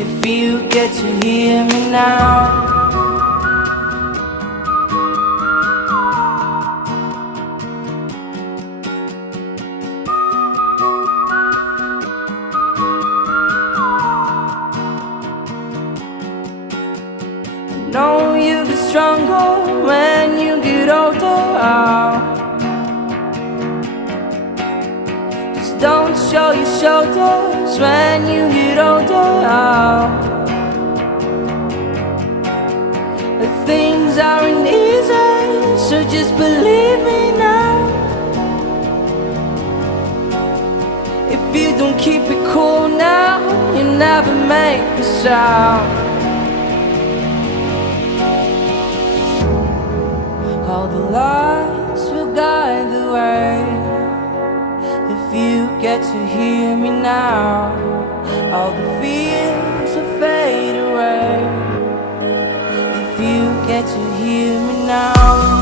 if you get to hear me now. I know you get stronger when you get older. Just don't show your shoulders when you get older. Things aren't easy, so just believe me now. If you don't keep it cool now, you never make a sound. All the lights will guide the way. If you get to hear me now, all the fears will fade away. If you get to hear me now.